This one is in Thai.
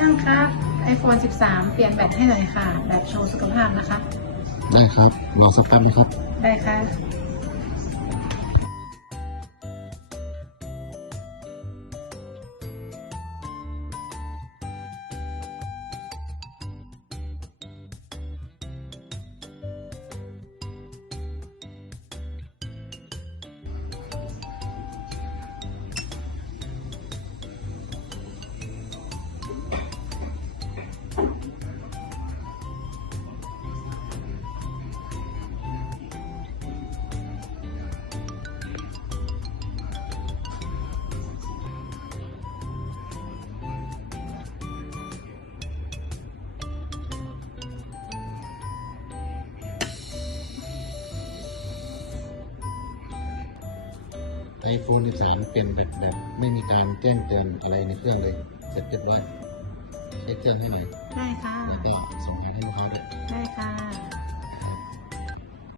ช่างครับ iPhone 13 เปลี่ยนแบตให้หน่อยค่ะ แบบโชว์สุขภาพนะคะ ได้ครับ รอสักแป๊บนะครับ ได้ค่ะ iPhone 13 เปลี่ยนแบบไม่มีการแจ้งเตือนอะไรในเครื่องเลย เสร็จเรียบร้อยเช็คเครื่องให้หน่อย ได้ค่ะ แล้วก็